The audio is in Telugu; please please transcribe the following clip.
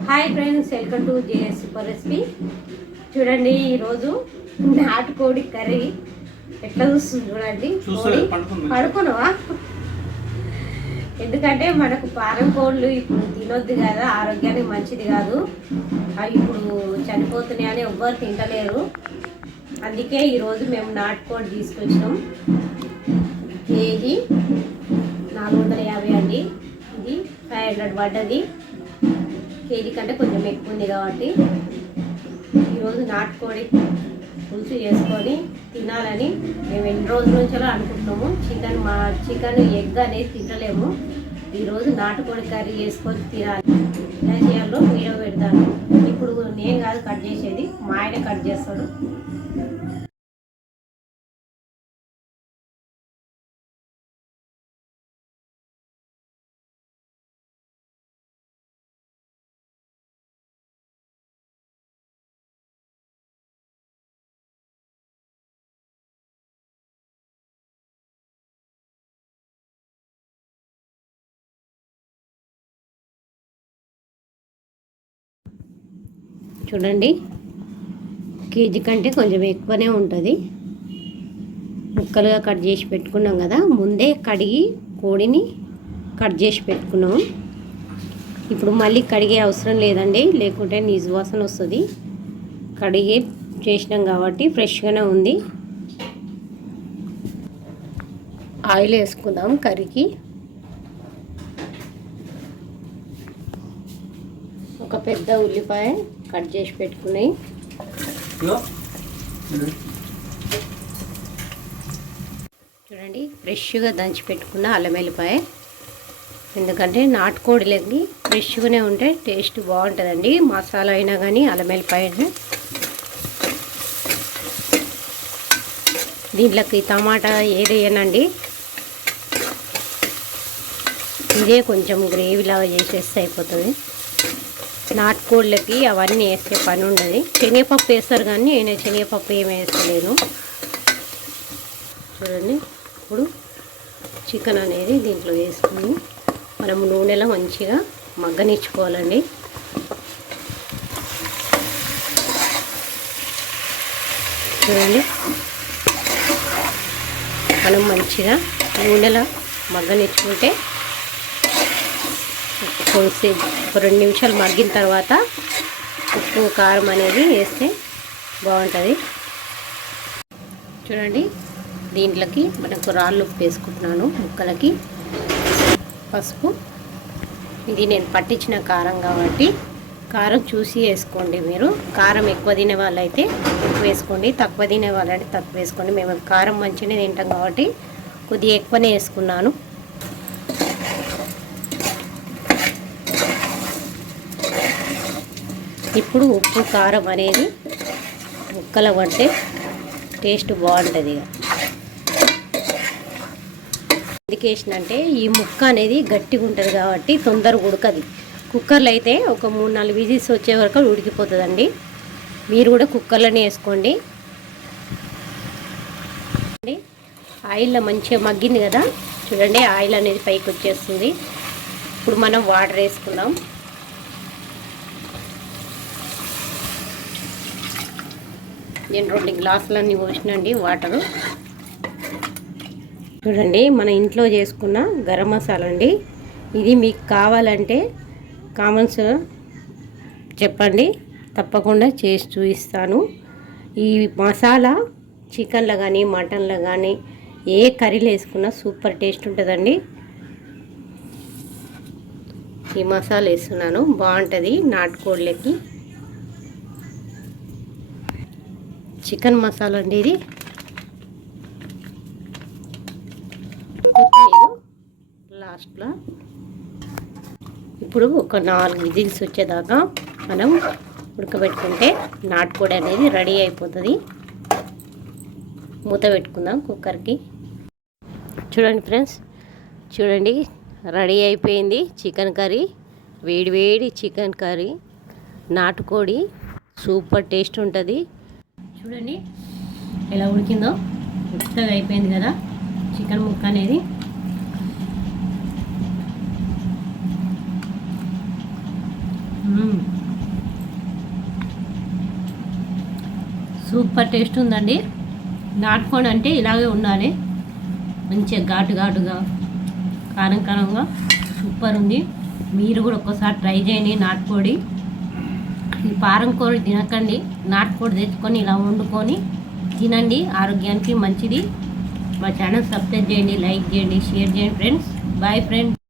Hi friends welcome to JS super recipe చూడండి ఈరోజు నాటుకోడి కర్రీ. ఎట్లా చూస్తుంది చూడండి? కోడి పడుకుంది. పడుకున్నావా? ఎందుకంటే మనకు పారం కోళ్ళు ఇప్పుడు తినొద్దు కదా ఆరోగ్యానికి మంచిది కాదు. అవి ఇప్పుడు చనిపోతున్నాయని ఎవ్వరు తింటలేరు. అందుకే ఈరోజు మేము నాటుకోడి తీసుకొచ్చినాం. కేజీ నాలుగు వందల యాభై అండి. ఇది ఫైవ్ హండ్రెడ్ పడ్డది. కేజీ కంటే కొంచెం ఎక్కువ ఉంది కాబట్టి ఈరోజు నాటుకోడి పులుసు చేసుకొని తినాలని మేము ఎన్ని రోజుల నుంచో అనుకుంటున్నాము. చికెన్ మా చికెన్ ఎగ్ అనేది తింటలేము ఈరోజు నాటుకోడి కర్రీ చేసుకొని తినాలి. ఎలా చేయాలో వీడియో పెడతాను. ఇప్పుడు నేను కాదు కట్ చేసేది. మా ఆయన కట్ చేస్తాడు. చూడండి. కేజీ కంటే కొంచెం ఎక్కువనే ఉంటుంది. ముక్కలుగా కట్ చేసి పెట్టుకున్నాం కదా ముందే కడిగి కోడిని కట్ చేసి పెట్టుకున్నాం. ఇప్పుడు మళ్ళీ కడిగే అవసరం లేదండి లేకుంటే నీజు వాసన వస్తుంది. కడిగి చేసినాం కాబట్టి ఫ్రెష్గానే ఉంది. ఆయిల్ వేసుకుందాం కర్రీకి. ఒక పెద్ద ఉల్లిపాయ కట్ చేసి పెట్టుకున్నాయి. చూడండి ఫ్రెష్గా దంచి పెట్టుకున్న అల్లం వెల్లిపాయ. ఎందుకంటే నాటుకోడిలకి ఫ్రెష్గానే ఉంటే టేస్ట్ బాగుంటుందండి. మసాలా అయినా కానీ అల్లం వెల్లిపాయ. దీంట్లోకి టమాటా ఏదేయనండి? ఇదే కొంచెం గ్రేవీ లాగా చేసేస్తే అయిపోతుంది. నాటుకోళ్ళకి అవన్నీ వేసే పని ఉండదు. శనగపప్పు వేస్తారు కానీ నేను శనగపప్పు ఏమి వేస్తలేను. చూడండి ఇప్పుడు చికెన్ అనేది దీంట్లో వేసుకుని మనం నూనెలో మంచిగా మగ్గనిచ్చుకోవాలండి. చూడండి మనం మంచిగా నూనెలో మగ్గనిచ్చుకుంటే కొంచెంసేపు ఒక రెండు నిమిషాలు మగ్గిన తర్వాత ఉప్పు కారం అనేది వేస్తే బాగుంటుంది. చూడండి దీంట్లోకి మనకు రాళ్ళు ఉప్పు వేసుకుంటున్నాను ముక్కలకి. పసుపు. ఇది నేను పట్టించిన కారం కాబట్టి కారం చూసి వేసుకోండి మీరు. కారం ఎక్కువ తినే వాళ్ళైతే ఎక్కువ వేసుకోండి తక్కువ తినే వాళ్ళైతే తక్కువ వేసుకోండి. మేము కారం మంచిగానే తింటాం కాబట్టి కొద్దిగా ఎక్కువనే వేసుకున్నాను. ఇప్పుడు ఉప్పు కారం అనేది ముక్కల పడితే టేస్ట్ బాగుంటుంది. ఇక ఎందుకు అంటే ఈ ముక్క అనేది గట్టిగా ఉంటుంది కాబట్టి తొందరగా ఉడకది. కుక్కర్లో అయితే ఒక మూడు నాలుగు విజిల్స్ వచ్చే వరకు ఉడికిపోతుందండి. మీరు కూడా కుక్కర్లోనే వేసుకోండి. ఆయిల్లో మంచిగా మగ్గింది కదా? చూడండి ఆయిల్ అనేది పైకి వచ్చేస్తుంది. ఇప్పుడు మనం వాటర్ వేసుకుందాం. నేను రెండు గ్లాసులన్నీ పోసినండి వాటరు. చూడండి మన ఇంట్లో చేసుకున్న గరం మసాలా అండి. ఇది మీకు కావాలంటే కామెంట్స్ చెప్పండి తప్పకుండా చేసి చూపిస్తాను. ఈ మసాలా చికెన్లో కానీ మటన్లో కానీ ఏ కర్రీలో వేసుకున్నా సూపర్ టేస్ట్ ఉంటుందండి. ఈ మసాలా వేస్తున్నాను బాగుంటుంది నాటుకోళ్ళకి చికెన్ మసాలా అండి ఇది. లాస్ట్లో ఇప్పుడు ఒక నాలుగు విజిల్స్ వచ్చేదాకా మనం ఉడకబెట్టుకుంటే నాటుకోడి అనేది రెడీ అయిపోతుంది. మూత పెట్టుకుందాం కుక్కర్కి. చూడండి ఫ్రెండ్స్ చూడండి రెడీ అయిపోయింది చికెన్ కర్రీ. వేడివేడి చికెన్ కర్రీ. నాటుకోడి సూపర్ టేస్ట్ ఉంటుంది. చూడండి. ఎలా ఉడికిందో మెత్తగా అయిపోయింది కదా. చికెన్ ముక్క అనేది. సూపర్ టేస్ట్ ఉందండి. నాటుకోండి అంటే ఇలాగే ఉండాలి. మంచిగా ఘాటు ఘాటుగా కారం కారంగా సూపర్ ఉంది. మీరు కూడా ఒక్కోసారి ట్రై చేయండి నాటుకోడి. ఈ పారం కోడి తినకండి నాటుకోడి తెచ్చుకొని ఇలా వండుకొని తినండి. ఆరోగ్యానికి మంచిది. మా ఛానల్ సబ్స్క్రైబ్ చేయండి లైక్ చేయండి షేర్ చేయండి. Friends bye friends.